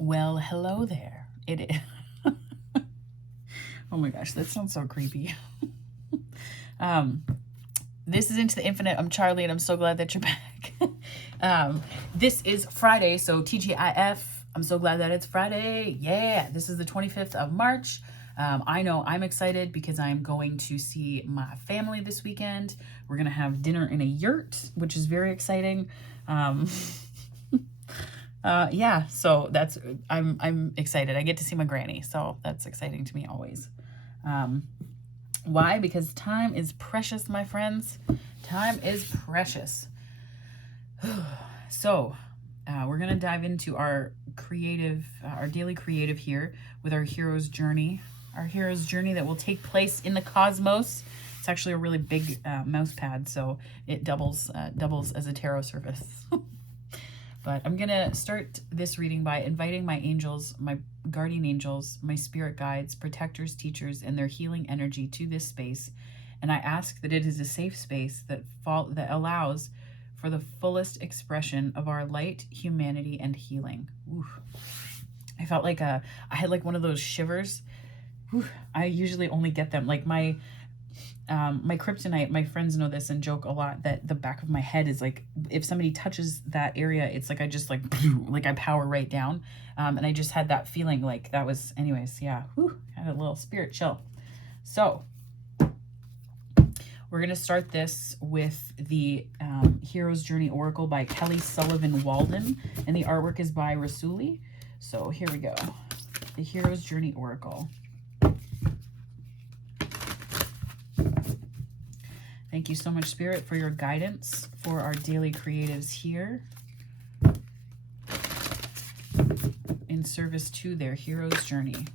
Well, hello there. It is. Oh my gosh, that sounds so creepy. um, this is Into the Infinite. I'm Charlie, and I'm so glad that you're back. This is Friday, so TGIF. I'm so glad that it's Friday. Yeah, this is the 25th of March. I know I'm excited because I'm going to see my family this weekend. We're gonna have dinner in a yurt, which is very exciting. Yeah, so I'm excited. I get to see my granny, so that's exciting to me always. Why? Because time is precious, my friends. Time is precious. So, we're gonna dive into our daily creative here with our hero's journey. Our hero's journey that will take place in the cosmos. It's actually a really big mouse pad, so it doubles as a tarot service. But I'm going to start this reading by inviting my angels, my guardian angels, my spirit guides, protectors, teachers, and their healing energy to this space. And I ask that it is a safe space that allows for the fullest expression of our light, humanity, and healing. Ooh. I felt like I had like one of those shivers. Ooh. I usually only get them. Like my kryptonite, my friends know this and joke a lot that the back of my head is like, if somebody touches that area, it's like I just like I power right down. And I just had that feeling like that was, anyways, yeah, whew, had a little spirit chill. So we're going to start this with the Hero's Journey Oracle by Kelly Sullivan Walden, and the artwork is by Rasuli. So here we go. The Hero's Journey Oracle. Thank you so much, Spirit, for your guidance for our daily creatives here in service to their hero's journey.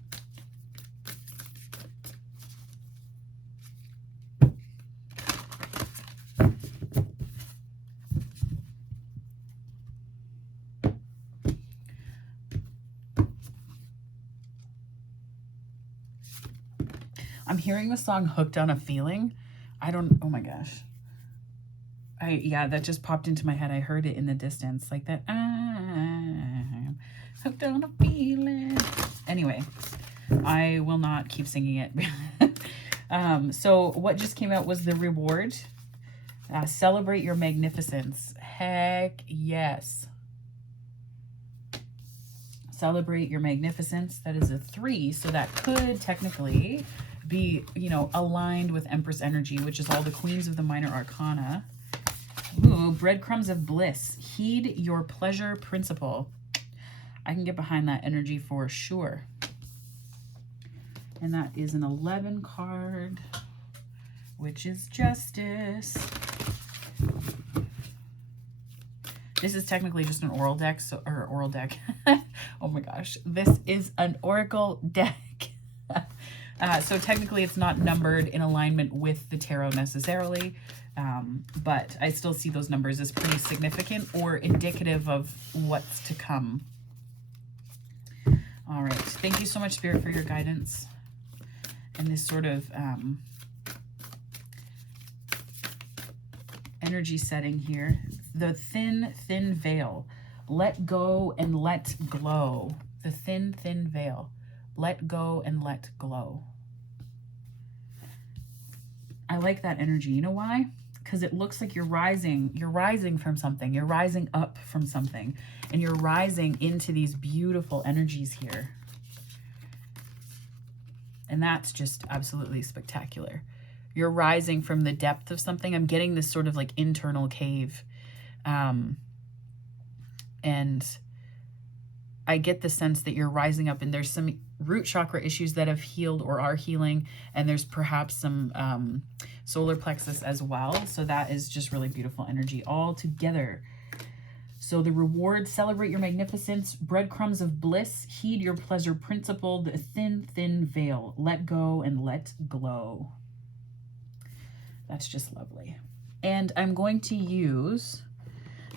I'm hearing the song Hooked on a Feeling. Oh my gosh. Yeah, that just popped into my head. I heard it in the distance, like that. I'm hooked on a feeling. Anyway, I will not keep singing it. So what just came out was the reward. Celebrate your magnificence. Heck yes. Celebrate your magnificence. That is a 3, so that could technically be, aligned with Empress energy, which is all the queens of the minor arcana. Ooh, breadcrumbs of bliss. Heed your pleasure principle. I can get behind that energy for sure. And that is an 11 card, which is justice. This is technically just an oral deck, or oral deck. Oh my gosh, this is an oracle deck. So technically it's not numbered in alignment with the tarot necessarily, but I still see those numbers as pretty significant or indicative of what's to come. All right, thank you so much, Spirit, for your guidance and this sort of energy setting here. The thin, thin veil. Let go and let glow. The thin, thin veil. Let go and let glow. I like that energy. You know why? Because it looks like you're rising from something. You're rising up from something. And you're rising into these beautiful energies here. And that's just absolutely spectacular. You're rising from the depth of something. I'm getting this sort of like internal cave. And I get the sense that you're rising up, and there's some root chakra issues that have healed or are healing, and there's perhaps some solar plexus as well. So that is just really beautiful energy all together. So the reward, celebrate your magnificence, breadcrumbs of bliss, heed your pleasure principle, the thin, thin veil, let go and let glow. That's just lovely. And I'm going to use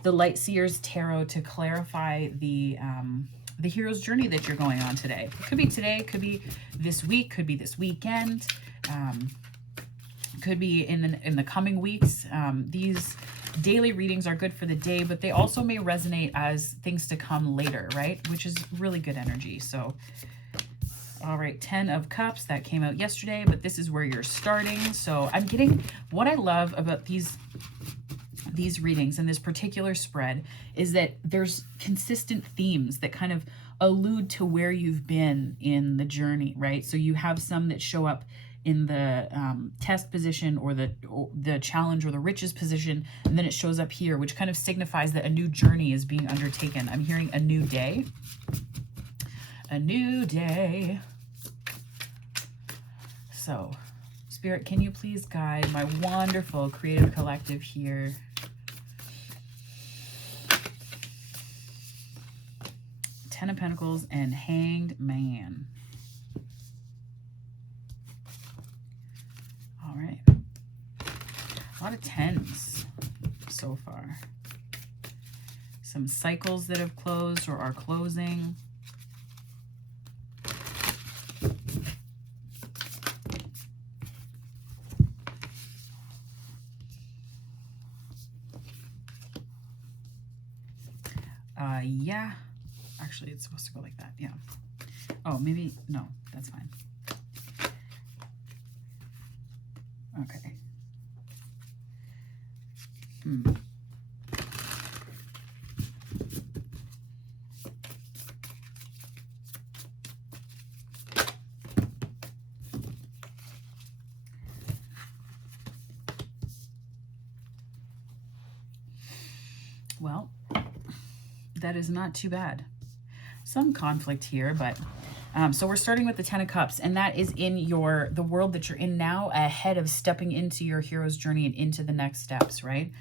the Light Seers Tarot to clarify the hero's journey that you're going on today. It could be today, could be this week, could be this weekend, could be in the coming weeks. These daily readings are good for the day, but they also may resonate as things to come later, right? Which is really good energy. So, all right, 10 of Cups, that came out yesterday, but this is where you're starting. So I'm getting, what I love about these readings and this particular spread is that there's consistent themes that kind of allude to where you've been in the journey, right? So you have some that show up in the test position or the challenge or the riches position, and then it shows up here, which kind of signifies that a new journey is being undertaken. I'm hearing a new day. A new day. So, Spirit, can you please guide my wonderful creative collective here? Ten of Pentacles and Hanged Man. All right. A lot of tens so far. Some cycles that have closed or are closing. Yeah. Actually, it's supposed to go like that. Yeah. Oh, maybe. No, that's fine. Okay. Well, that is not too bad. Some conflict here, but so we're starting with the Ten of Cups, and that is in the world that you're in now, ahead of stepping into your hero's journey and into the next steps, right?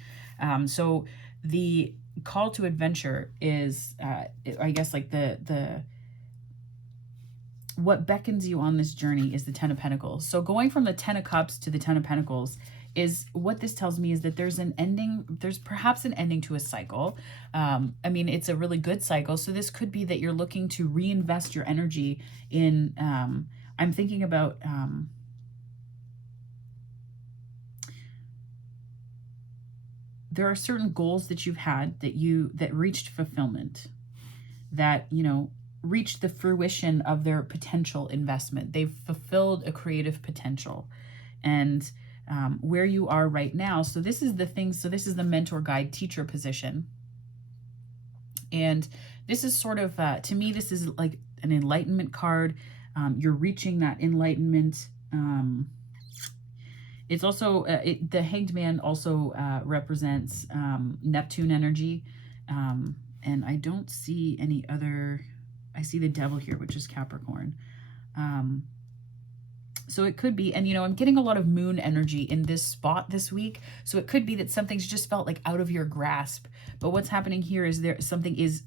So the call to adventure is, I guess, like what beckons you on this journey is the Ten of Pentacles. So going from the Ten of Cups to the Ten of Pentacles is what this tells me is that there's an ending, there's perhaps an ending to a cycle. I mean, it's a really good cycle. So this could be that you're looking to reinvest your energy in, I'm thinking about, there are certain goals that you've had that reached fulfillment, that, reached the fruition of their potential investment. They've fulfilled a creative potential. And where you are right now. So this is the thing. So this is the mentor, guide, teacher position. And this is sort of, to me, this is like an enlightenment card. You're reaching that enlightenment. It's also, the Hanged Man also represents Neptune energy. And I don't see any other, I see the Devil here, which is Capricorn. So it could be, and I'm getting a lot of moon energy in this spot this week. So it could be that something's just felt like out of your grasp. But what's happening here is something is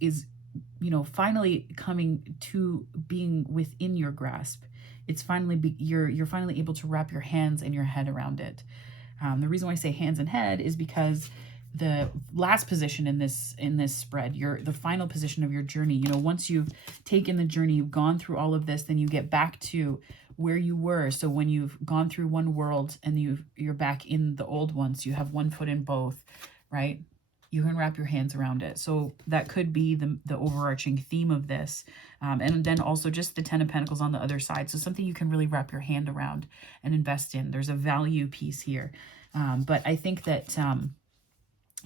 finally coming to being within your grasp. It's finally, you're finally able to wrap your hands and your head around it. The reason why I say hands and head is because the last position in this spread, the final position of your journey, once you've taken the journey, you've gone through all of this, then you get back to where you were. So when you've gone through one world and you're back in the old one, so you have one foot in both, right? You can wrap your hands around it. So that could be the overarching theme of this. And then also just the Ten of Pentacles on the other side. So something you can really wrap your hand around and invest in. There's a value piece here. But I think that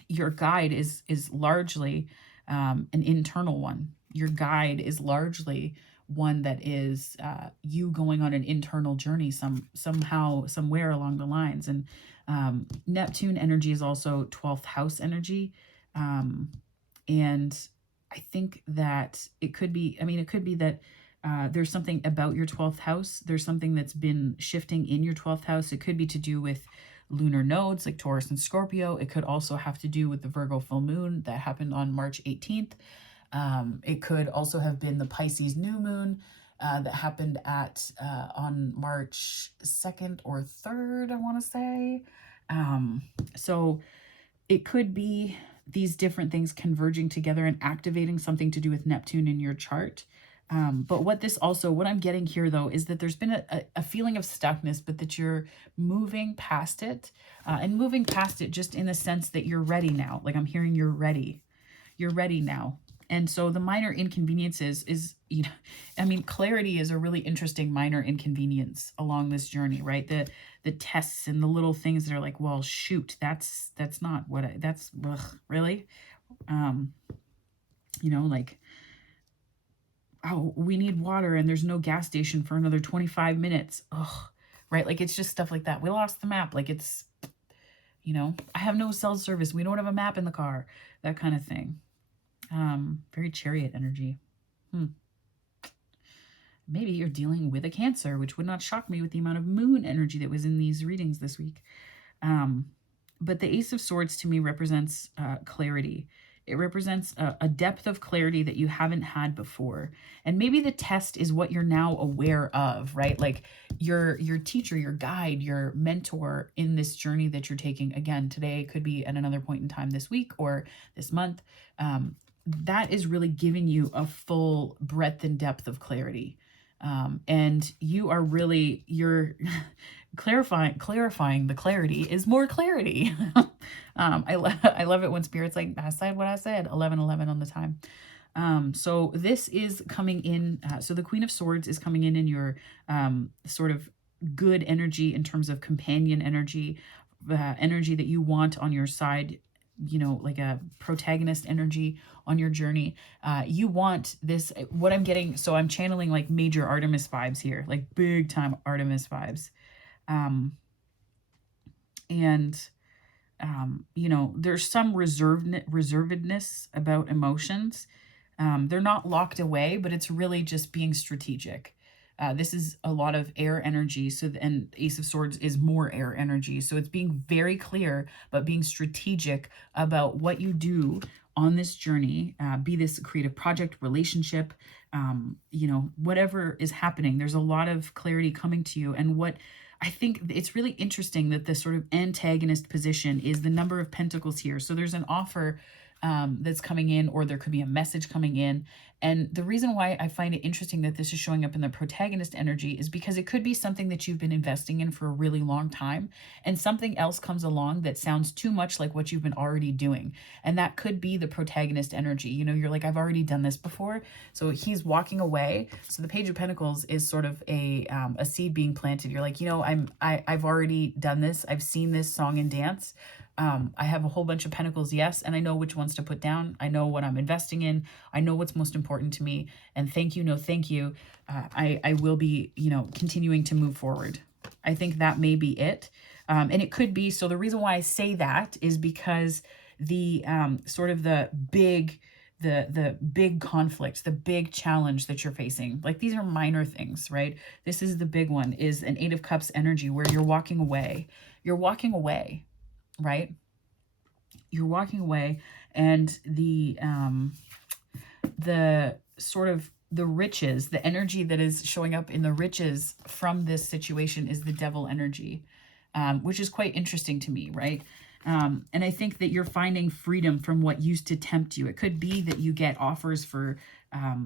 your guide is largely an internal one. Your guide is largely one that is you going on an internal journey somehow, somewhere along the lines. And Neptune energy is also 12th house energy. And I think that it could be that there's something about your 12th house. There's something that's been shifting in your 12th house. It could be to do with lunar nodes like Taurus and Scorpio. It could also have to do with the Virgo full moon that happened on March 18th. It could also have been the Pisces new moon that happened on March 2nd or 3rd, I want to say. So it could be these different things converging together and activating something to do with Neptune in your chart. But what I'm getting here though, is that there's been a feeling of stuckness, but that you're moving past it, and moving past it just in the sense that you're ready now. Like I'm hearing you're ready. You're ready now. And so the minor inconveniences is, you know, I mean, clarity is a really interesting minor inconvenience along this journey, right? The tests and the little things that are like, well, shoot, that's not what that's, ugh, really? You know, like, oh, we need water and there's no gas station for another 25 minutes. Ugh, right? Like, it's just stuff like that. We lost the map. Like, it's, you know, I have no cell service. We don't have a map in the car. That kind of thing. Very Chariot energy. Maybe you're dealing with a Cancer, which would not shock me with the amount of moon energy that was in these readings this week. But the Ace of Swords to me represents clarity. It represents a depth of clarity that you haven't had before. And maybe the test is what you're now aware of, right? Like your teacher, your guide, your mentor in this journey that you're taking. Again, today it could be at another point in time this week or this month. That is really giving you a full breadth and depth of clarity. And you are really, you're clarifying the clarity is more clarity. I love it when Spirit's like, I said what I said, 11:11 on the time. So this is coming in. So the Queen of Swords is coming in your sort of good energy in terms of companion energy, energy that you want on your side, you know, like a protagonist energy on your journey. You want this, what I'm getting, so I'm channeling like major Artemis vibes here, like big time Artemis vibes. You know, there's some reservedness about emotions. They're not locked away, but it's really just being strategic. This is a lot of air energy. So, and Ace of Swords is more air energy. So it's being very clear, but being strategic about what you do on this journey, be this creative project, relationship, you know, whatever is happening, there's a lot of clarity coming to you. And what I think it's really interesting that the sort of antagonist position is the number of pentacles here. So there's an offer that's coming in, or there could be a message coming in. And the reason why I find it interesting that this is showing up in the protagonist energy is because it could be something that you've been investing in for a really long time, and something else comes along that sounds too much like what you've been already doing. And that could be the protagonist energy. You know, you're like, I've already done this before. So he's walking away. So the Page of Pentacles is sort of a seed being planted. You're like, you know, I've already done this. I've seen this song and dance. I have a whole bunch of pentacles, yes, and I know which ones to put down. I know what I'm investing in. I know what's most important to me. And thank you, no thank you. I will be, you know, continuing to move forward. I think that may be it. And it could be, so the reason why I say that is because the sort of the big conflict, the big challenge that you're facing, like these are minor things, right? This is the big one, is an Eight of Cups energy where you're walking away. You're walking away. Right? You're walking away, and the sort of the riches, the energy that is showing up in the riches from this situation is the Devil energy, which is quite interesting to me, right? And I think that you're finding freedom from what used to tempt you. It could be that you get offers for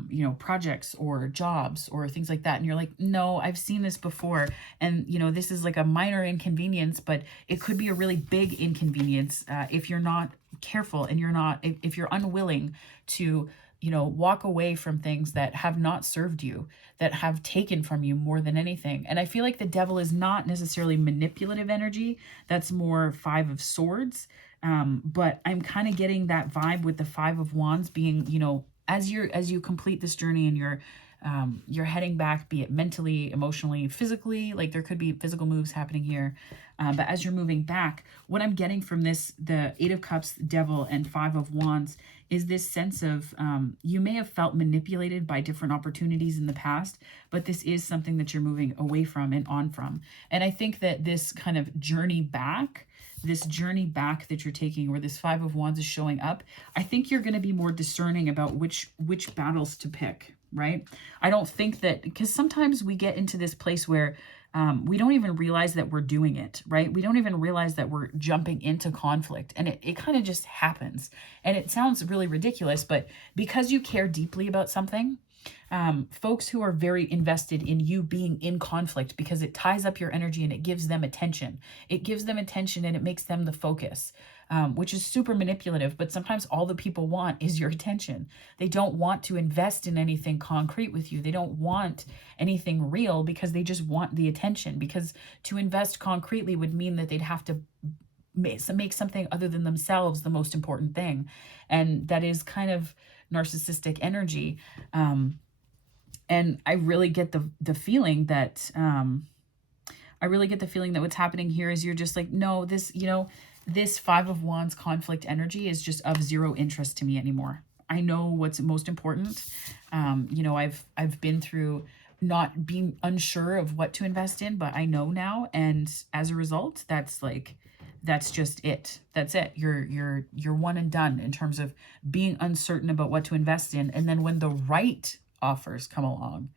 you know, projects or jobs or things like that. And you're like, no, I've seen this before. And, you know, this is like a minor inconvenience, but it could be a really big inconvenience if you're not careful and you're not, if you're unwilling to, you know, walk away from things that have not served you, that have taken from you more than anything. And I feel like the Devil is not necessarily manipulative energy. That's more Five of Swords. But I'm kind of getting that vibe with the Five of Wands being, you know, as you complete this journey and you're heading back, be it mentally, emotionally, physically, like there could be physical moves happening here. But as you're moving back, what I'm getting from this, the Eight of Cups, Devil, and Five of Wands, is this sense of you may have felt manipulated by different opportunities in the past, but this is something that you're moving away from and on from. And I think that this kind of journey back, that you're taking, where this Five of Wands is showing up, I think you're going to be more discerning about which battles to pick, right? I don't think that, because sometimes we get into this place where we don't even realize that we're doing it, right? We don't even realize that we're jumping into conflict, and it kind of just happens. And it sounds really ridiculous, but because you care deeply about something, folks who are very invested in you being in conflict, because it ties up your energy and it gives them attention. It gives them attention and it makes them the focus, which is super manipulative. But sometimes all the people want is your attention. They don't want to invest in anything concrete with you. They don't want anything real because they just want the attention. Because to invest concretely would mean that they'd have to make something other than themselves the most important thing. And that is kind of narcissistic energy. And I really get the feeling that what's happening here is you're just like, no, this, this Five of Wands conflict energy is just of zero interest to me anymore. I know what's most important. I've been through not being unsure of what to invest in, but I know now. And as a result, that's just it. That's it. You're one and done in terms of being uncertain about what to invest in. And then when the right offers come along,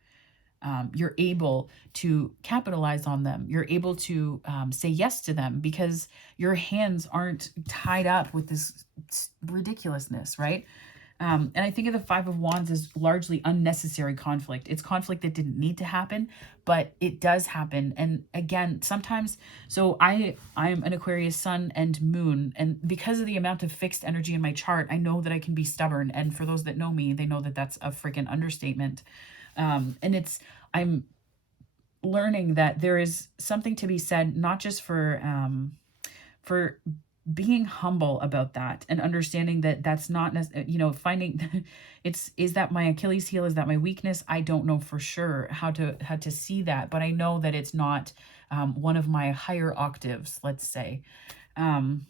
you're able to capitalize on them. You're able to say yes to them because your hands aren't tied up with this ridiculousness, right? And I think of the Five of Wands as largely unnecessary conflict. It's conflict that didn't need to happen, but it does happen. And again, sometimes, so I'm an Aquarius sun and moon, and because of the amount of fixed energy in my chart, I know that I can be stubborn. And for those that know me, they know that that's a freaking understatement. And I'm learning that there is something to be said, not just for being humble about that and understanding that that's not, finding is that my Achilles heel? Is that my weakness? I don't know for sure how to see that, but I know that it's not one of my higher octaves, let's say. And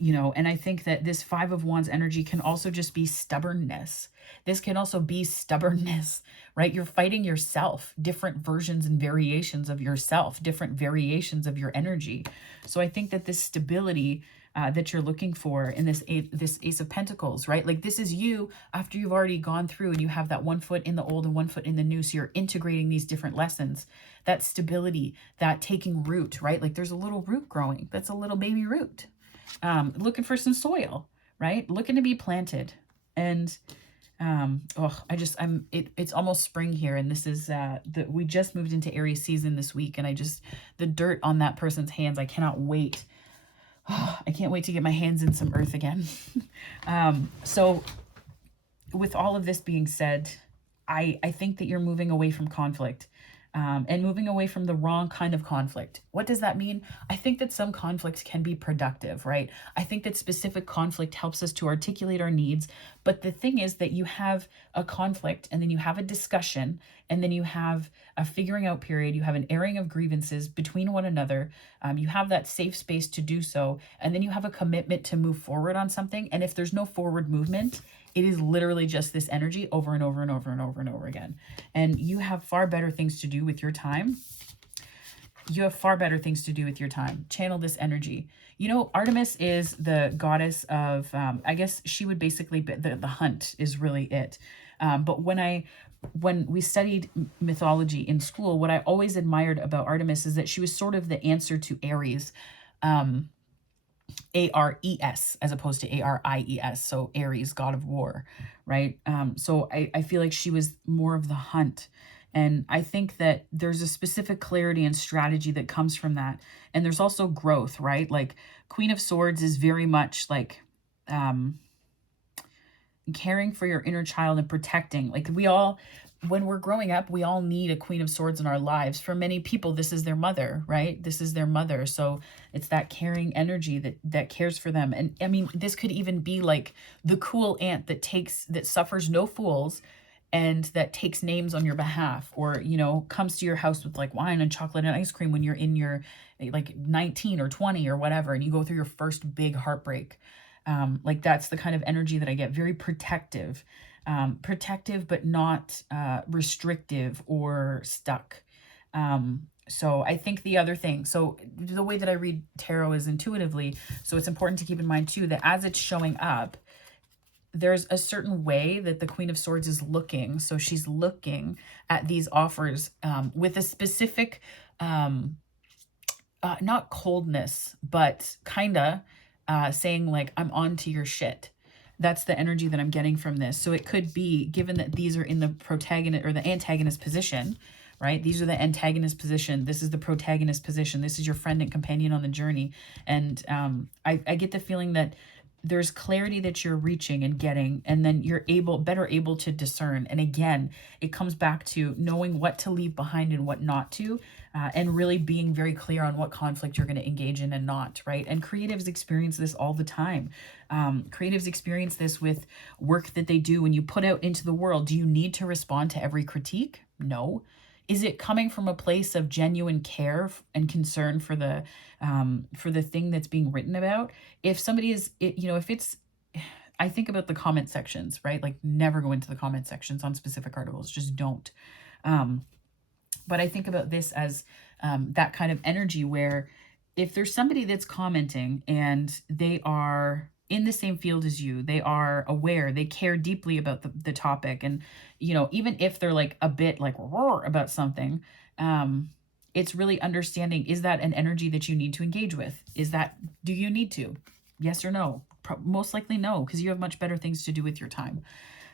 I think that this Five of Wands energy can also just be stubbornness. This can also be stubbornness, right? You're fighting yourself, different versions and variations of yourself, different variations of your energy. So I think that this stability that you're looking for in this Ace of Pentacles, right? Like this is you after you've already gone through and you have that 1 foot in the old and 1 foot in the new. So you're integrating these different lessons, that stability, that taking root, right? Like there's a little root growing. That's a little baby root. Looking for some soil, right? Looking to be planted. And it's almost spring here, and this is we just moved into Aries season this week, and the dirt on that person's hands, I cannot wait. I can't wait to get my hands in some earth again. So with all of this being said, I think that you're moving away from conflict. And moving away from the wrong kind of conflict. What does that mean? I think that some conflicts can be productive, right? I think that specific conflict helps us to articulate our needs. But the thing is that you have a conflict, and then you have a discussion, and then you have a figuring out period. You have an airing of grievances between one another. You have that safe space to do so. And then you have a commitment to move forward on something. And if there's no forward movement, it is literally just this energy over and over and over and over and over again. And you have far better things to do with your time. You have far better things to do with your time. Channel this energy. Artemis is the goddess of, I guess she would basically be the hunt is really it. But when we studied mythology in school, what I always admired about Artemis is that she was sort of the answer to Aries. Ares as opposed to Aries, so Aries, god of war, right? So I feel like she was more of the hunt, and I think that there's a specific clarity and strategy that comes from that, and there's also growth, right? Like Queen of Swords is very much like caring for your inner child and protecting. Like when we're growing up, we all need a Queen of Swords in our lives. For many people, this is their mother, right? This is their mother. So it's that caring energy that cares for them. And I mean, this could even be like the cool aunt that suffers no fools and that takes names on your behalf, or, comes to your house with like wine and chocolate and ice cream when you're in your like 19 or 20 or whatever, and you go through your first big heartbreak. Like that's the kind of energy that I get. Very protective. Protective, but not restrictive or stuck. So I think the other thing, so the way that I read tarot is intuitively, so it's important to keep in mind too, that as it's showing up, there's a certain way that the Queen of Swords is looking. So she's looking at these offers with a specific, not coldness, but kinda saying like, I'm on to your shit. That's the energy that I'm getting from this. So it could be, given that these are in the protagonist or the antagonist position, right? These are the antagonist position. This is the protagonist position. This is your friend and companion on the journey. And I get the feeling that there's clarity that you're reaching and getting, and then you're better able to discern. And again, it comes back to knowing what to leave behind and what not to, and really being very clear on what conflict you're going to engage in and not, right? And creatives experience this all the time. Creatives experience this with work that they do when you put out into the world. Do you need to respond to every critique? No. Is it coming from a place of genuine care and concern for the thing that's being written about? If somebody is, if it's, I think about the comment sections, right? Like, never go into the comment sections on specific articles. Just don't. But I think about this as that kind of energy where if there's somebody that's commenting and they are in the same field as you, they are aware, they care deeply about the topic. And, even if they're like a bit like roar about something, it's really understanding, is that an energy that you need to engage with? Do you need to? Yes or no? Most likely no, because you have much better things to do with your time.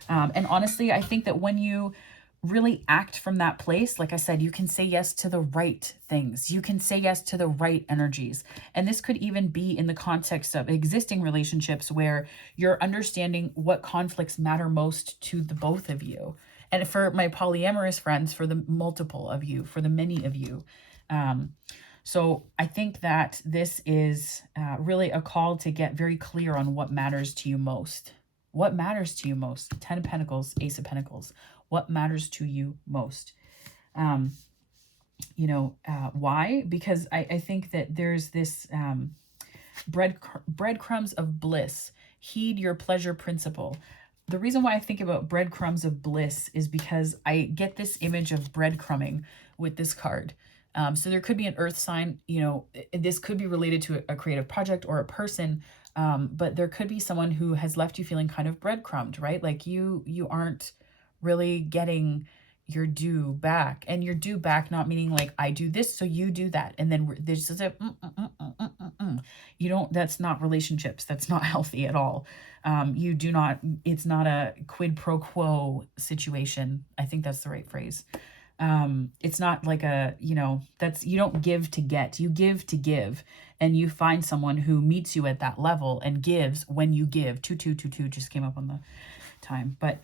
And honestly, I think that when you really act from that place, like I said, you can say yes to the right things. You can say yes to the right energies. And this could even be in the context of existing relationships where you're understanding what conflicts matter most to the both of you. And for my polyamorous friends, for the multiple of you, for the many of you. So I think that this is really a call to get very clear on what matters to you most. What matters to you most? 10 of Pentacles, Ace of Pentacles. What matters to you most? Why? Because I think that there's this breadcrumbs of bliss. Heed your pleasure principle. The reason why I think about breadcrumbs of bliss is because I get this image of breadcrumbing with this card. So there could be an earth sign, this could be related to a creative project or a person, but there could be someone who has left you feeling kind of breadcrumbed, right? Like you aren't really getting your due back. And your due back not meaning like, I do this, so you do that. And then there's just that's not relationships. That's not healthy at all. It's not a quid pro quo situation. I think that's the right phrase. It's not like you don't give to get, you give to give, and you find someone who meets you at that level and gives when you give. 2222 just came up on the time, but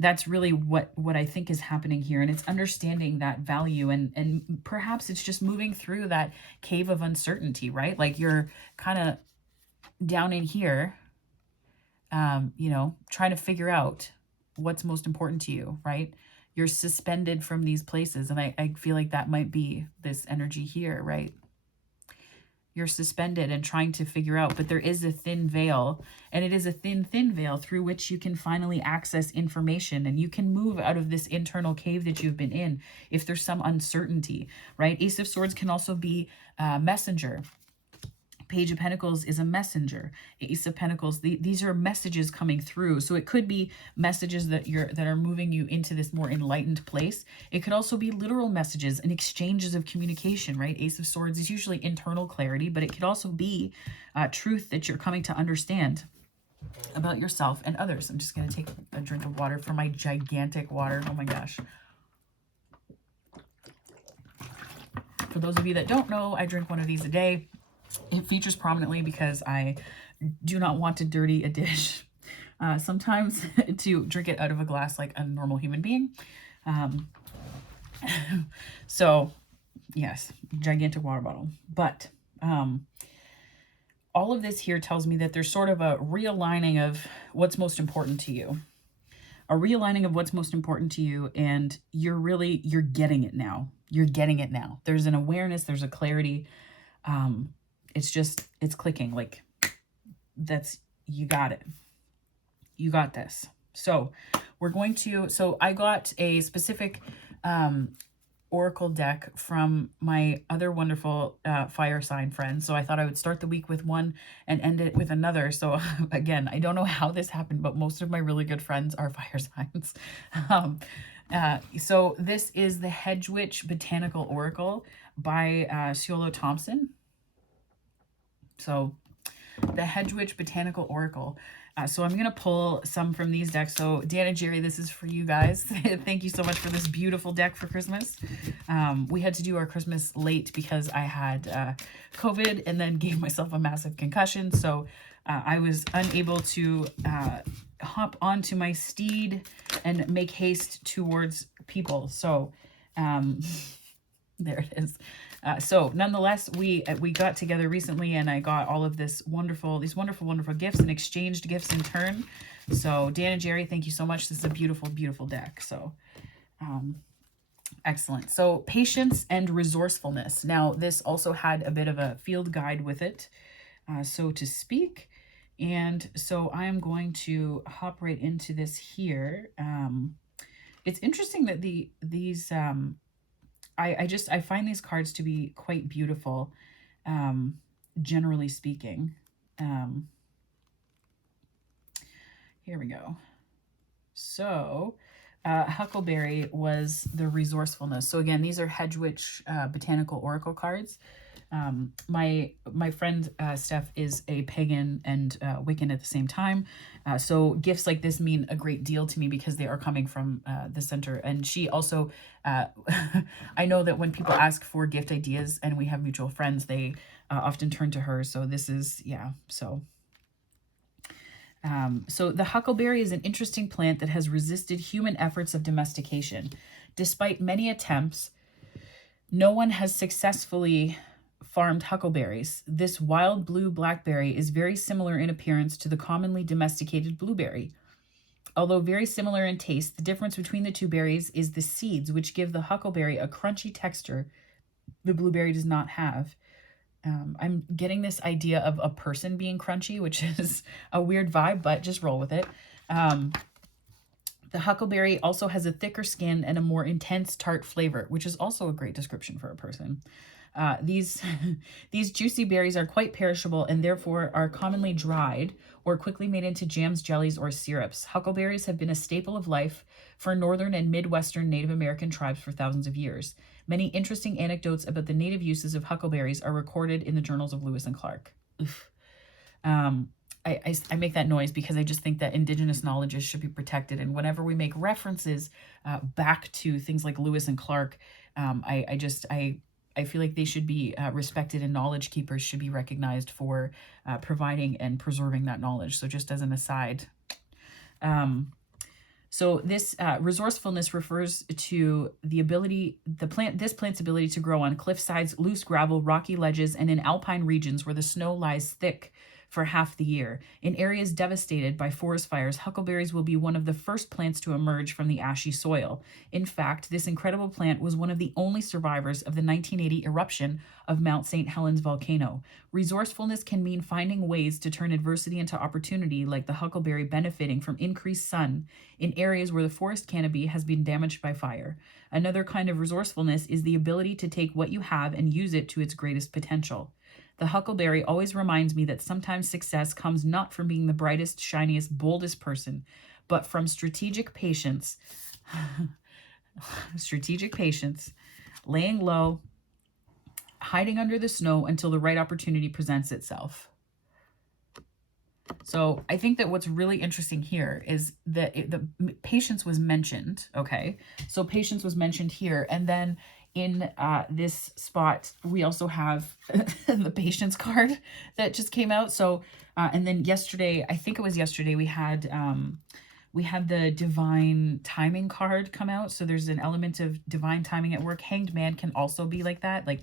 that's really what I think is happening here. And it's understanding that value, and perhaps it's just moving through that cave of uncertainty, right? Like you're kind of down in here, trying to figure out what's most important to you, right? You're suspended from these places. And I feel like that might be this energy here, right? You're suspended and trying to figure out, but there is a thin veil, and it is a thin veil through which you can finally access information, and you can move out of this internal cave that you've been in if there's some uncertainty, right? Ace of Swords can also be a messenger. Page of Pentacles is a messenger. Ace of Pentacles, these are messages coming through. So it could be messages that are moving you into this more enlightened place. It could also be literal messages and exchanges of communication, right? Ace of Swords is usually internal clarity, but it could also be truth that you're coming to understand about yourself and others. I'm just going to take a drink of water from my gigantic water. Oh my gosh. For those of you that don't know, I drink one of these a day. It features prominently because I do not want to dirty a dish. Sometimes to drink it out of a glass like a normal human being. So, yes, gigantic water bottle. But all of this here tells me that there's sort of a realigning of what's most important to you. A realigning of what's most important to you, and you're getting it now. You're getting it now. There's an awareness, there's a clarity. It's clicking, like you got it. You got this. So we're going to, I got a specific oracle deck from my other wonderful fire sign friends. So I thought I would start the week with one and end it with another. So again, I don't know how this happened, but most of my really good friends are fire signs. So this is the Hedge Botanical Oracle by Ciolo Thompson. So the Hedge Botanical Oracle. So I'm going to pull some from these decks. So Dan and Jerry, this is for you guys. Thank you so much for this beautiful deck for Christmas. We had to do our Christmas late because I had COVID and then gave myself a massive concussion. So I was unable to hop onto my steed and make haste towards people. So there it is. So nonetheless, we got together recently and I got all of these wonderful gifts and exchanged gifts in turn. So Dan and Jerry, thank you so much. This is a beautiful, beautiful deck. So excellent. So patience and resourcefulness. Now this also had a bit of a field guide with it, so to speak. And so I am going to hop right into this here. It's interesting that these I find these cards to be quite beautiful, generally speaking. Here we go. So Huckleberry was the resourcefulness. So again, these are Hedge Botanical Oracle cards. My friend Steph is a pagan and Wiccan at the same time. So gifts like this mean a great deal to me because they are coming from the center. And she also, I know that when people ask for gift ideas and we have mutual friends, they often turn to her. So this is, yeah, so. So the huckleberry is an interesting plant that has resisted human efforts of domestication. Despite many attempts, no one has successfully farmed huckleberries. This wild blue blackberry is very similar in appearance to the commonly domesticated blueberry. Although very similar in taste, the difference between the two berries is the seeds, which give the huckleberry a crunchy texture the blueberry does not have. I'm getting this idea of a person being crunchy, which is a weird vibe, but just roll with it. The huckleberry also has a thicker skin and a more intense tart flavor, which is also a great description for a person. These juicy berries are quite perishable and therefore are commonly dried or quickly made into jams, jellies, or syrups. Huckleberries have been a staple of life for northern and midwestern Native American tribes for thousands of years. Many interesting anecdotes about the native uses of huckleberries are recorded in the journals of Lewis and Clark. Oof. I make that noise because I just think that indigenous knowledges should be protected. And whenever we make references back to things like Lewis and Clark, I feel like they should be respected, and knowledge keepers should be recognized for providing and preserving that knowledge. So just as an aside. So this resourcefulness refers to this plant's ability to grow on cliff sides, loose gravel, rocky ledges, and in alpine regions where the snow lies thick for half the year. In areas devastated by forest fires, huckleberries will be one of the first plants to emerge from the ashy soil. In fact, this incredible plant was one of the only survivors of the 1980 eruption of Mount St. Helens volcano. Resourcefulness can mean finding ways to turn adversity into opportunity, like the huckleberry benefiting from increased sun in areas where the forest canopy has been damaged by fire. Another kind of resourcefulness is the ability to take what you have and use it to its greatest potential. The huckleberry always reminds me that sometimes success comes not from being the brightest, shiniest, boldest person, but from strategic patience, laying low, hiding under the snow until the right opportunity presents itself. So I think that what's really interesting here is that the patience was mentioned, okay? So patience was mentioned here, and then in this spot, we also have the patience card that just came out. So, and then yesterday, I think it was yesterday, we had the divine timing card come out. So there's an element of divine timing at work. Hanged Man can also be like that, like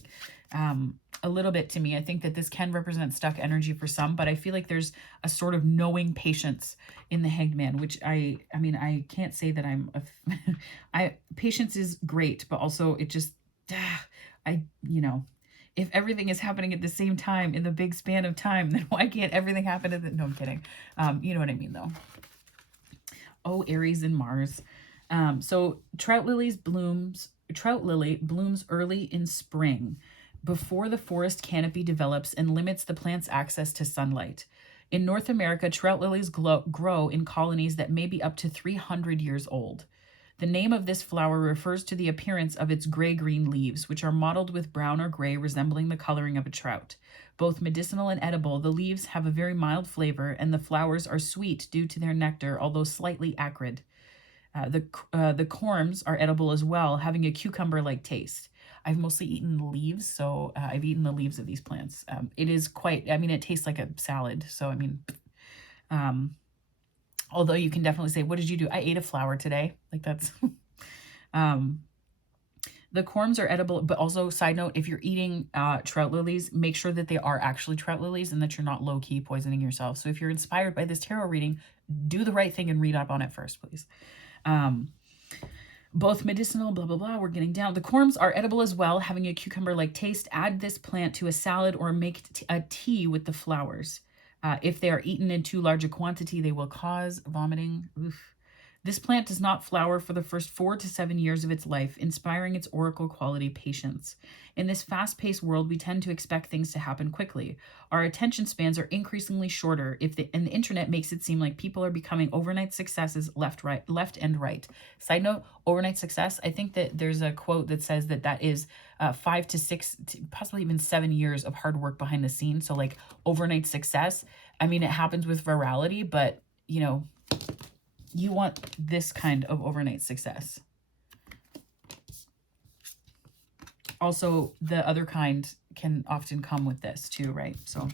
a little bit to me. I think that this can represent stuck energy for some, but I feel like there's a sort of knowing patience in the Hanged Man, which I mean, I can't say that patience is great, but also it just, if everything is happening at the same time in the big span of time, then why can't everything happen at the, no, I'm kidding. You know what I mean though. Oh, Aries and Mars. So trout lilies blooms trout lily blooms early in spring, before the forest canopy develops and limits the plant's access to sunlight. In North America, trout lilies grow in colonies that may be up to 300 years old. The name of this flower refers to the appearance of its gray-green leaves, which are mottled with brown or gray, resembling the coloring of a trout. Both medicinal and edible, the leaves have a very mild flavor, and the flowers are sweet due to their nectar, although slightly acrid. The corms are edible as well, having a cucumber-like taste. I've mostly eaten the leaves, so I've eaten the leaves of these plants. It is quite, I mean, it tastes like a salad. So, I mean, although you can definitely say, what did you do? I ate a flower today. Like that's, the corms are edible, but also side note, if you're eating trout lilies, make sure that they are actually trout lilies and that you're not low-key poisoning yourself. So if you're inspired by this tarot reading, do the right thing and read up on it first, please. Both medicinal, blah, blah, blah, we're getting down. The corms are edible as well, having a cucumber-like taste. Add this plant to a salad or make a tea with the flowers. If they are eaten in too large a quantity, they will cause vomiting. Oof. This plant does not flower for the first 4 to 7 years of its life, inspiring its oracle quality patience. In this fast-paced world, we tend to expect things to happen quickly. Our attention spans are increasingly shorter, and the internet makes it seem like people are becoming overnight successes left and right. Side note, overnight success, I think that there's a quote that says that is 5 to 6, possibly even 7 years of hard work behind the scenes. So like overnight success, I mean, it happens with virality, but you know, you want this kind of overnight success. Also, the other kind can often come with this too, right? So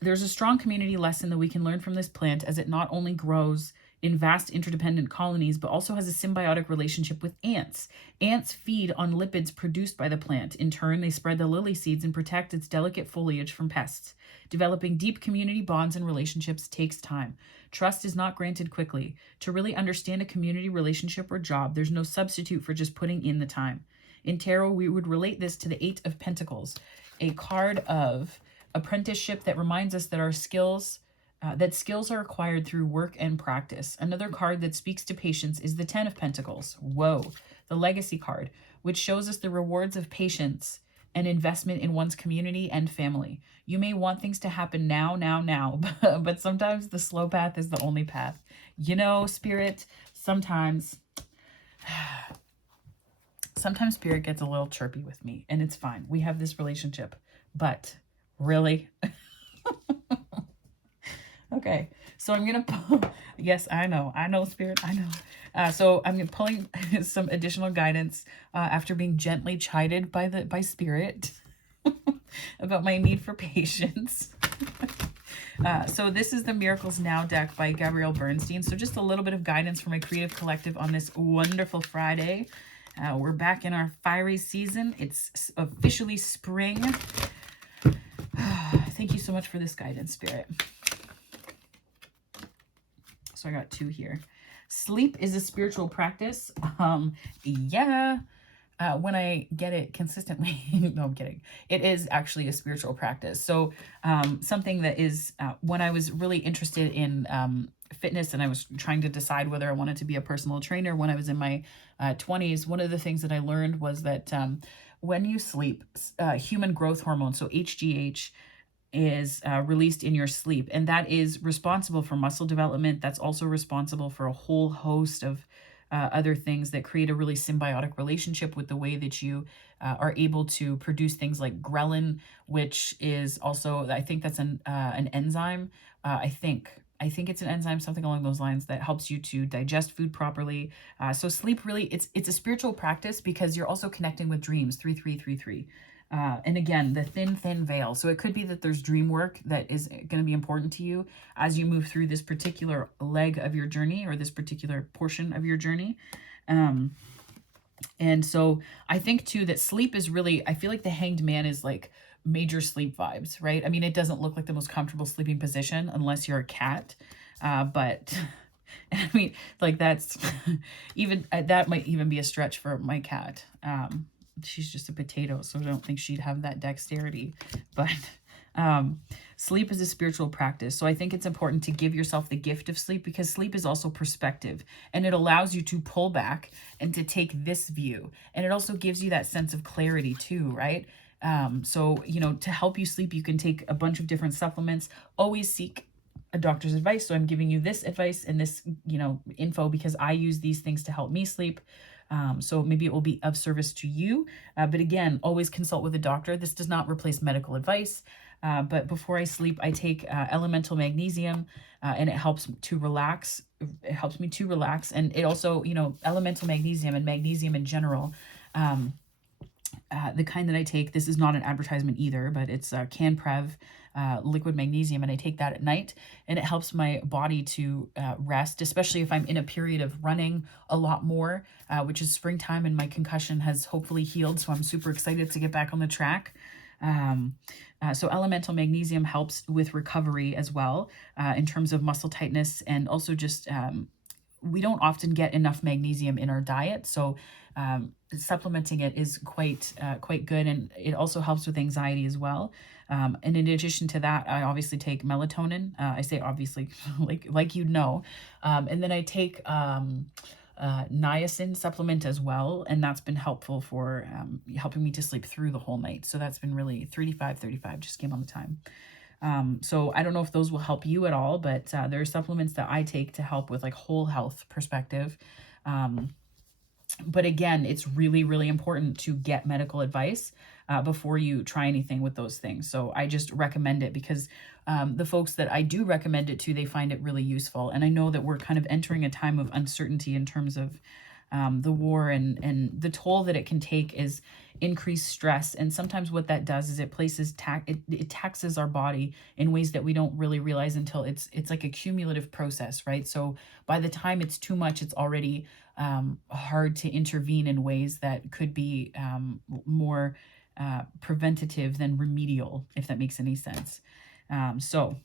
there's a strong community lesson that we can learn from this plant, as it not only grows in vast interdependent colonies, but also has a symbiotic relationship with ants. Ants feed on lipids produced by the plant. In turn, they spread the lily seeds and protect its delicate foliage from pests. Developing deep community bonds and relationships takes time. Trust is not granted quickly. To really understand a community relationship or job, there's no substitute for just putting in the time. In tarot, we would relate this to the 8 of Pentacles, a card of apprenticeship that reminds us that our skills are acquired through work and practice. Another card that speaks to patience is the 10 of Pentacles. Whoa, the legacy card, which shows us the rewards of patience and investment in one's community and family. You may want things to happen now, but sometimes the slow path is the only path. You know, Spirit, sometimes Spirit gets a little chirpy with me, and it's fine. We have this relationship, but really? Okay, so I'm going to pull, yes, I know, Spirit, I know. So I'm pulling some additional guidance after being gently chided by Spirit about my need for patience. So this is the Miracles Now deck by Gabrielle Bernstein. So just a little bit of guidance for my creative collective on this wonderful Friday. We're back in our fiery season. It's officially spring. Thank you so much for this guidance, Spirit. So I got 2 here. Sleep is a spiritual practice. Yeah. When I get it consistently, no, I'm kidding. It is actually a spiritual practice. So something that is, when I was really interested in fitness and I was trying to decide whether I wanted to be a personal trainer when I was in my 20s, one of the things that I learned was that when you sleep, human growth hormone, so HGH, is released in your sleep, and that is responsible for muscle development. That's also responsible for a whole host of other things that create a really symbiotic relationship with the way that you are able to produce things like ghrelin, which is also, I think that's an enzyme. I think it's an enzyme, something along those lines, that helps you to digest food properly. So sleep really, it's a spiritual practice because you're also connecting with dreams, 3333. And again, the thin veil. So it could be that there's dream work that is going to be important to you as you move through this particular leg of your journey or this particular portion of your journey. And so I think too that sleep is really, I feel like the Hanged Man is like major sleep vibes, right? I mean, it doesn't look like the most comfortable sleeping position unless you're a cat. But I mean, like that's even, that might even be a stretch for my cat. She's just a potato, so I don't think she'd have that dexterity. But Sleep is a spiritual practice. So I think it's important to give yourself the gift of sleep, because sleep is also perspective, and it allows you to pull back and to take this view. And it also gives you that sense of clarity too, right? So, you know, to help you sleep, you can take a bunch of different supplements. Always seek a doctor's advice. So I'm giving you this advice and this, you know, info because I use these things to help me sleep. So maybe it will be of service to you. But again, always consult with a doctor. This does not replace medical advice. But before I sleep, I take elemental magnesium, and it helps to relax. It helps me to relax. And it also, you know, elemental magnesium and magnesium in general, the kind that I take, this is not an advertisement either, but it's CanPrev liquid magnesium, and I take that at night, and it helps my body to rest, especially if I'm in a period of running a lot more, which is springtime, and my concussion has hopefully healed, so I'm super excited to get back on the track. So elemental magnesium helps with recovery as well, in terms of muscle tightness, and also just we don't often get enough magnesium in our diet, so supplementing it is quite good, and it also helps with anxiety as well. And in addition to that, I obviously take melatonin. I say obviously, like you'd know, and then I take niacin supplement as well, and that's been helpful for helping me to sleep through the whole night. So that's been really 35 just came on the time. So I don't know if those will help you at all, but there are supplements that I take to help with like whole health perspective. But again, it's really, really important to get medical advice before you try anything with those things. So I just recommend it because the folks that I do recommend it to, they find it really useful. And I know that we're kind of entering a time of uncertainty in terms of the war, and the toll that it can take is increased stress. And sometimes what that does is it places it taxes our body in ways that we don't really realize until it's like a cumulative process, right? So by the time it's too much, it's already hard to intervene in ways that could be more preventative than remedial, if that makes any sense. So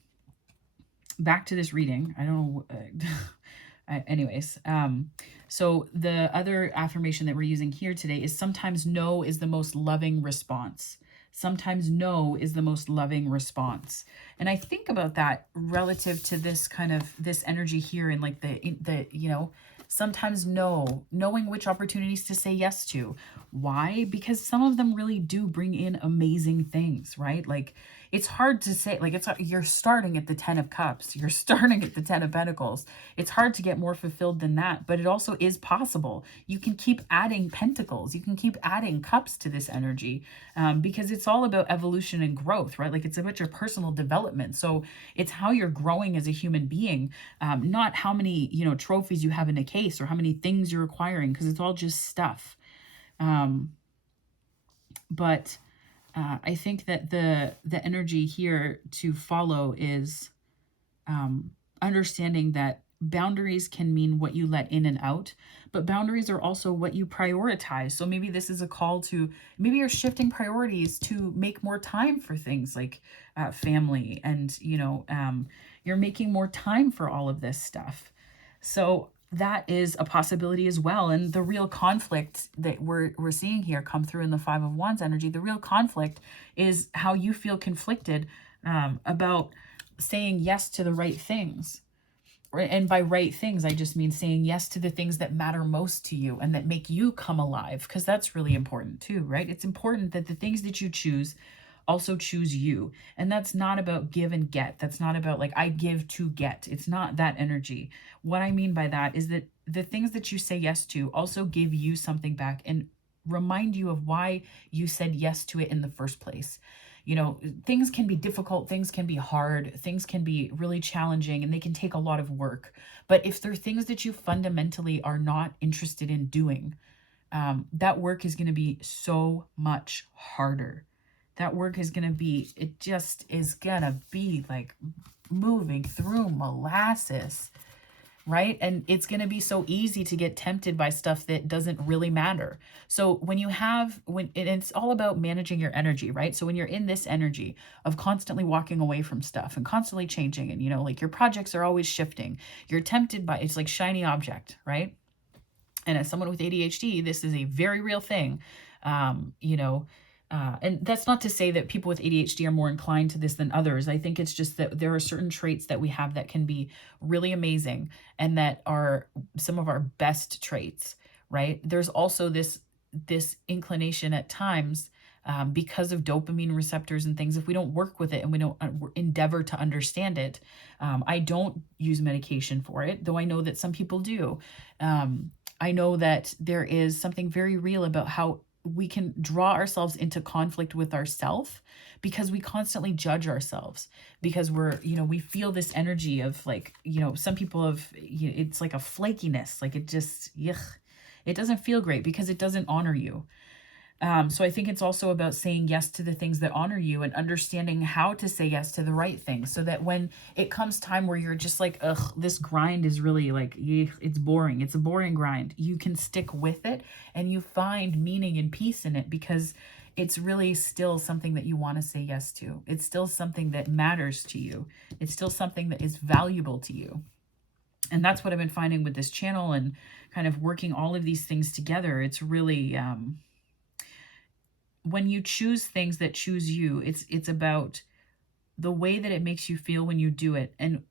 back to this reading. I don't know. Anyways, so the other affirmation that we're using here today is sometimes no is the most loving response. Sometimes no is the most loving response. And I think about that relative to this kind of this energy here, and like the you know, sometimes no, knowing which opportunities to say yes to. Why? Because some of them really do bring in amazing things, right? Like it's hard to say, like you're starting at the 10 of Cups, you're starting at the 10 of Pentacles. It's hard to get more fulfilled than that, but it also is possible. You can keep adding Pentacles, you can keep adding Cups to this energy, because it's all about evolution and growth, right? Like it's about your personal development. So it's how you're growing as a human being, not how many, you know, trophies you have in a case or how many things you're acquiring, because it's all just stuff. But I think that the energy here to follow is understanding that boundaries can mean what you let in and out, but boundaries are also what you prioritize. So maybe this is a call to, maybe you're shifting priorities to make more time for things like family, and, you know, you're making more time for all of this stuff. So that is a possibility as well. And the real conflict that we're seeing here come through in the Five of Wands energy, the real conflict is how you feel conflicted about saying yes to the right things. And by right things, I just mean saying yes to the things that matter most to you and that make you come alive, because that's really important too, right? It's important that the things that you choose also choose you. And that's not about give and get. That's not about like I give to get. It's not that energy. What I mean by that is that the things that you say yes to also give you something back and remind you of why you said yes to it in the first place. You know, things can be difficult, things can be hard, things can be really challenging, and they can take a lot of work. But if they're things that you fundamentally are not interested in doing, that work is going to be so much harder. That work is going to be, it just is going to be like moving through molasses, right? And it's going to be so easy to get tempted by stuff that doesn't really matter. So when it's all about managing your energy, right? So when you're in this energy of constantly walking away from stuff and constantly changing, and, you know, like your projects are always shifting, you're tempted by, it's like shiny object, right? And as someone with ADHD, this is a very real thing. You know, And that's not to say that people with ADHD are more inclined to this than others. I think it's just that there are certain traits that we have that can be really amazing and that are some of our best traits, right? There's also this inclination at times, because of dopamine receptors and things, if we don't work with it and we don't endeavor to understand it. I don't use medication for it, though I know that some people do. I know that there is something very real about how we can draw ourselves into conflict with ourselves because we constantly judge ourselves, because we feel this energy of like, some people have, it's like a flakiness, like it just, yuck, it doesn't feel great because it doesn't honor you. So I think it's also about saying yes to the things that honor you and understanding how to say yes to the right things, so that when it comes time where you're just like, ugh, this grind is really like, it's boring. It's a boring grind. You can stick with it and you find meaning and peace in it because it's really still something that you want to say yes to. It's still something that matters to you. It's still something that is valuable to you. And that's what I've been finding with this channel and kind of working all of these things together. It's really, when you choose things that choose you, it's about the way that it makes you feel when you do it. And,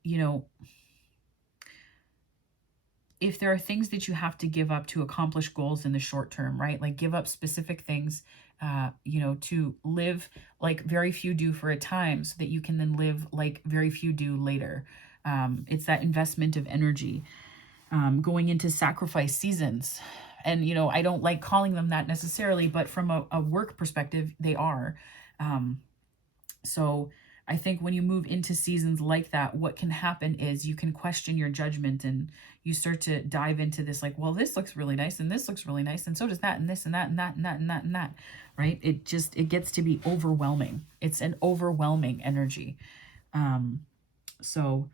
if there are things that you have to give up to accomplish goals in the short term, right? Like give up specific things, to live like very few do for a time so that you can then live like very few do later. It's that investment of energy, going into sacrifice seasons. And, I don't like calling them that necessarily, but from a work perspective, they are. So I think when you move into seasons like that, what can happen is you can question your judgment and you start to dive into this like, well, this looks really nice and this looks really nice and so does that and this and that and that and that and that and that, right? It gets to be overwhelming. It's an overwhelming energy. So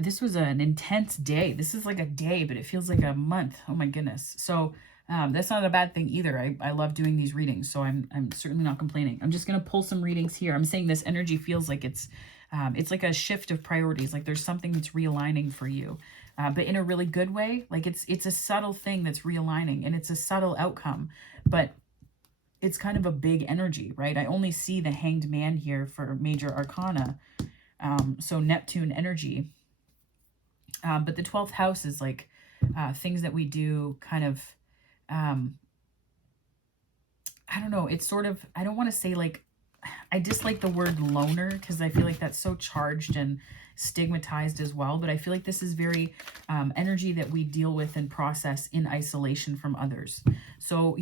this was an intense day. This is like a day, but it feels like a month. Oh my goodness. So that's not a bad thing either. I love doing these readings, so I'm certainly not complaining. I'm just going to pull some readings here. I'm saying this energy feels like it's like a shift of priorities. Like there's something that's realigning for you, but in a really good way. Like it's a subtle thing that's realigning and it's a subtle outcome, but it's kind of a big energy, right? I only see the Hanged Man here for major arcana. So Neptune energy. But the 12th house is like things that we do kind of, I don't know. It's sort of, I don't want to say like, I dislike the word loner because I feel like that's so charged and stigmatized as well. But I feel like this is very energy that we deal with and process in isolation from others. So,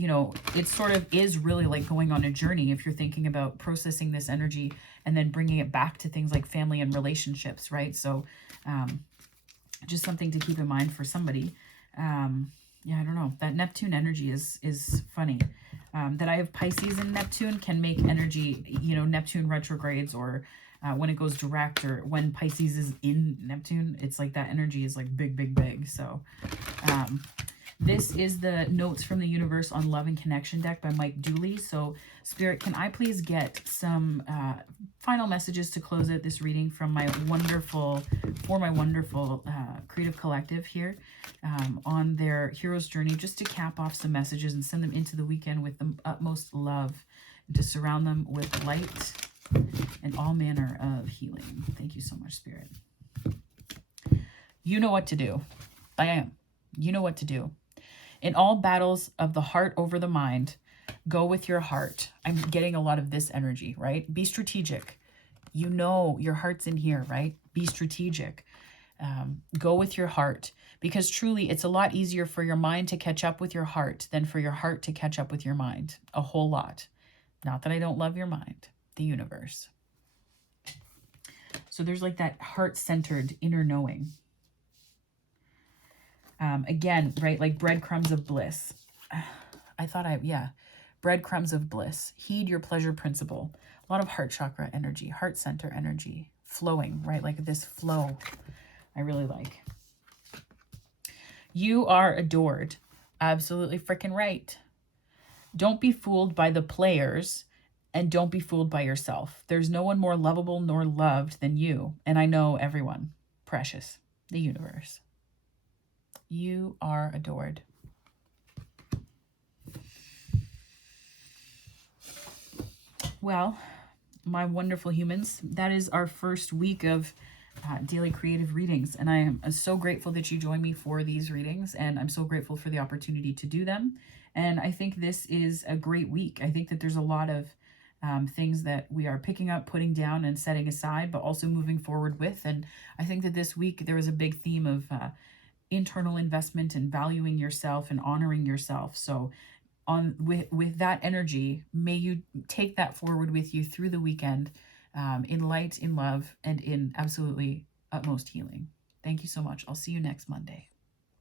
it sort of is really like going on a journey if you're thinking about processing this energy and then bringing it back to things like family and relationships, right? So, just something to keep in mind for somebody. Yeah, I don't know. That Neptune energy is funny. That I have Pisces in Neptune can make energy, Neptune retrogrades or when it goes direct or when Pisces is in Neptune, it's like that energy is like big, big, big. So this is the Notes from the Universe on Love and Connection deck by Mike Dooley. So Spirit, can I please get some final messages to close out this reading from my wonderful creative collective here on their hero's journey, just to cap off some messages and send them into the weekend with the utmost love and to surround them with light and all manner of healing. Thank you so much, Spirit. You know what to do. I am. You know what to do. In all battles of the heart over the mind, go with your heart. I'm getting a lot of this energy, right? Be strategic. Your heart's in here, right? Be strategic. Go with your heart, because truly it's a lot easier for your mind to catch up with your heart than for your heart to catch up with your mind. A whole lot. Not that I don't love your mind, the universe. So there's like that heart-centered inner knowing. Again, right, like breadcrumbs of bliss. Breadcrumbs of bliss. Heed your pleasure principle. A lot of heart chakra energy, heart center energy, flowing, right? Like this flow I really like. You are adored. Absolutely freaking right. Don't be fooled by the players and don't be fooled by yourself. There's no one more lovable nor loved than you. And I know everyone. Precious. The universe. You are adored. Well, my wonderful humans, that is our first week of daily creative readings. And I am so grateful that you join me for these readings. And I'm so grateful for the opportunity to do them. And I think this is a great week. I think that there's a lot of things that we are picking up, putting down, and setting aside, but also moving forward with. And I think that this week there was a big theme of internal investment and valuing yourself and honoring yourself. So with that energy, may you take that forward with you through the weekend, in light, in love, and in absolutely utmost healing. Thank you so much. I'll see you next Monday.